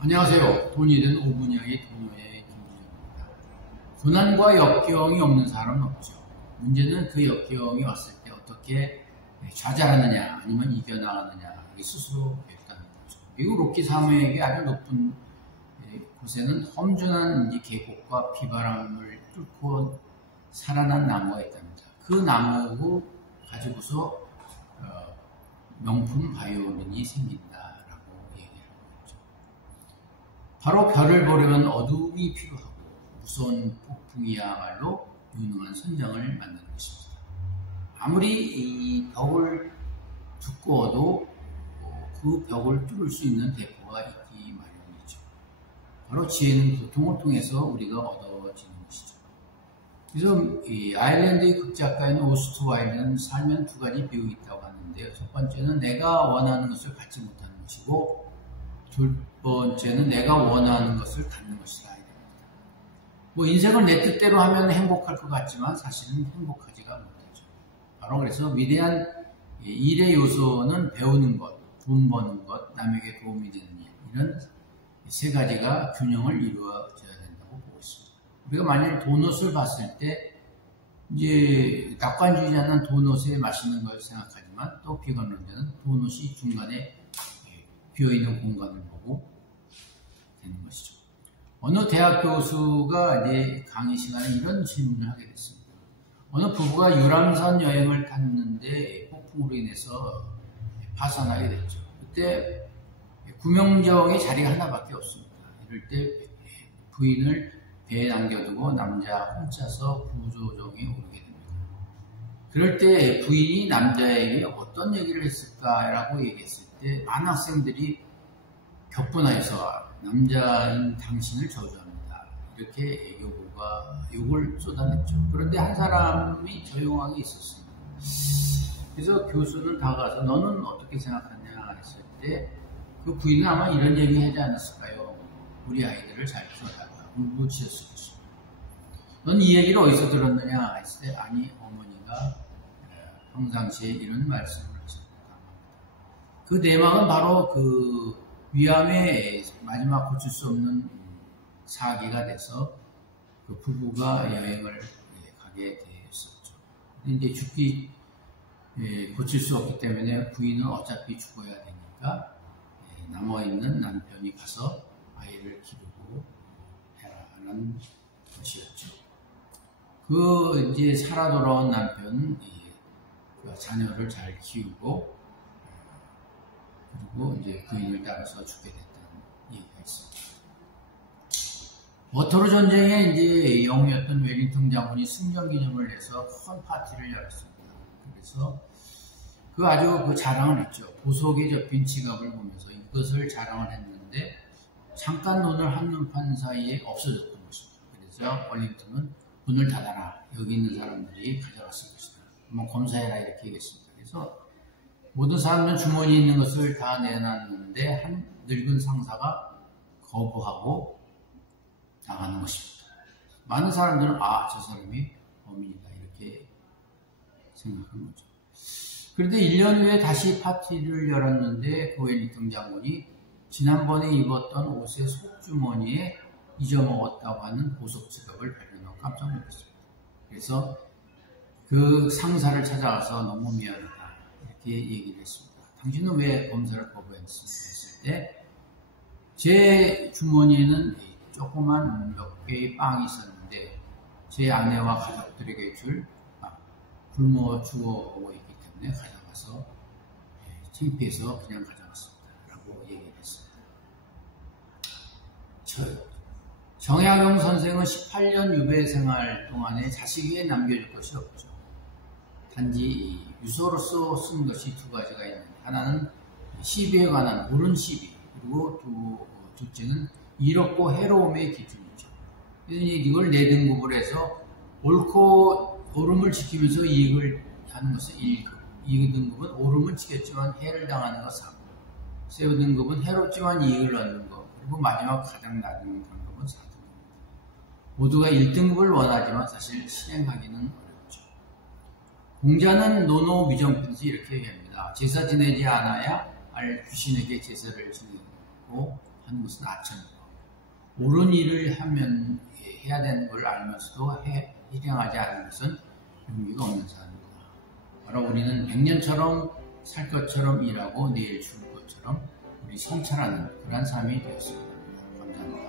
안녕하세요. 돈이 든 5분 이야기 돈노예 김준영입니다. 고난과 역경이 없는 사람은 없죠. 문제는 그 역경이 왔을 때 어떻게 좌절하느냐 아니면 이겨나가느냐 스스로 결단하는 거죠. 미국 로키 사무에게 아주 높은 곳에는 험준한 계곡과 비바람을 뚫고 살아난 나무가 있답니다. 그 나무 가지고서 명품 바이올린이 생긴다라고 얘기를 하고 있죠. 바로 별을 보려면 어둠이 필요하고 무서운 폭풍이야말로 유능한 선장을 만드는 것입니다. 아무리 이 벽을 두꺼워도 그 벽을 뚫을 수 있는 대포가 있기 마련이죠. 바로 지혜는 고통을 통해서 우리가 얻어지는 것이죠. 그래서 이 아일랜드의 극작가인 오스트 와일드는 살면 두 가지 비유가 있다고 하는데요. 첫 번째는 내가 원하는 것을 갖지 못하는 것이고, 두 번째는 내가 원하는 것을 갖는 것이다. 뭐 인생을 내 뜻대로 하면 행복할 것 같지만 사실은 행복하지가 못하죠. 바로 그래서 위대한 일의 요소는 배우는 것, 돈 버는 것, 남에게 도움이 되는 일, 이런 세 가지가 균형을 이루어져야 된다고 보고 있습니다. 우리가 만일 도넛을 봤을 때 이제 낙관주의자는 도넛에 맛있는 걸 생각하지만 또 비관론자는 도넛이 중간에 비어있는 공간을 보고 되는 것이죠. 어느 대학 교수가 이제 강의 시간에 이런 질문을 하게 됐습니다. 어느 부부가 유람선 여행을 탔는데 폭풍으로 인해서 파산하게 됐죠. 그때 구명정의 자리가 하나밖에 없습니다. 이럴 때 부인을 배에 남겨두고 남자 혼자서 구조정에 오르게 됩니다. 그럴 때 부인이 남자에게 어떤 얘기를 했을까라고 얘기했을 때 많은 학생들이 격분하여서 남자인 당신을 저주합니다. 이렇게 욕을 쏟아냈죠. 그런데 한 사람이 조용하게 있었습니다. 그래서 교수는 다가가서 너는 어떻게 생각하냐 했을 때 그 부인은 아마 이런 얘기 하지 않았을까요? 우리 아이들을 잘 키워다가 울부짖었을 것입니다. 넌 이 얘기를 어디서 들었느냐 했을 때 아니 어머니가 평상시에 이런 말씀을 하셨다. 그 내막은 바로 그 위암의 마지막 고칠 수 없는 사기가 돼서 그 부부가 여행을 가게 되었었죠. 이제 죽기 고칠 수 없기 때문에 부인은 어차피 죽어야 되니까 남아있는 남편이 가서 아이를 기르고 해라는 것이었죠. 그 이제 살아 돌아온 남편은 그 자녀를 잘 키우고 그리고 이제 부인을 따라서 죽게 됐다는 얘기가 있습니다. 워터루 전쟁에 이제 영웅이었던 웰링턴 장군이 승전 기념을 내서 큰 파티를 열었습니다. 그래서 그 아주 그 자랑을 했죠. 보석에 접힌 지갑을 보면서 이것을 자랑을 했는데 잠깐 눈을 한눈판 사이에 없어졌던 것입니다. 그래서 웰링턴은 문을 닫아라. 여기 있는 사람들이 가져갔을 것이다. 한번 검사해라 이렇게 얘기했습니다. 그래서 모든 사람들은 주머니에 있는 것을 다 내놨는데 한 늙은 상사가 거부하고 나가는 것입니다. 많은 사람들은 저 사람이 범인이다 이렇게 생각한 거죠. 그런데 1년 후에 다시 파티를 열었는데 그 웰링턴 장군이 지난번에 입었던 옷의 속주머니에 잊어먹었다고 하는 보석 지갑을 발견하고 깜짝 놀랐습니다. 그래서 그 상사를 찾아가서 너무 미안하다 이렇게 얘기를 했습니다. 당신은 왜 검사를 거부했을 때 제 주머니에는 조그만 몇 개의 빵이 있었는데 제 아내와 가족들에게 굶어 죽어오고 있기 때문에 가져가서 창피해서 그냥 가져갔습니다. 라고 얘기를 했습니다. 정약용 선생은 18년 유배 생활 동안에 자식에게 남겨줄 것이 없죠. 단지 유서로서 쓴 것이 두 가지가 있는데 하나는 시비에 관한 옳은 시비 그리고 둘째는 이롭고 해로움의 기준이죠. 이걸 네 등급을 해서 옳고 옳음을 지키면서 이익을 하는 것은 1급 2등급은 옳음을 지켰지만 해를 당하는 것 4급 3등급은 해롭지만 이익을 얻는 것 그리고 마지막 가장 낮은 등급은 4등급 모두가 1등급을 원하지만 사실 실행하기는 어렵죠. 공자는 노노미정편에서 이렇게 얘기합니다. 제사 지내지 않아야 알 귀신에게 제사를 지내고 하는 것은 아첨이고, 옳은 일을 해야 되는 걸 알면서도 실행하지 않는 것은 용기가 없는 사람입니다. 바로 우리는 100년처럼 살 것처럼 일하고 내일 죽을 것처럼 우리 성찰하는 그런 삶이 되었습니다. 감사합니다.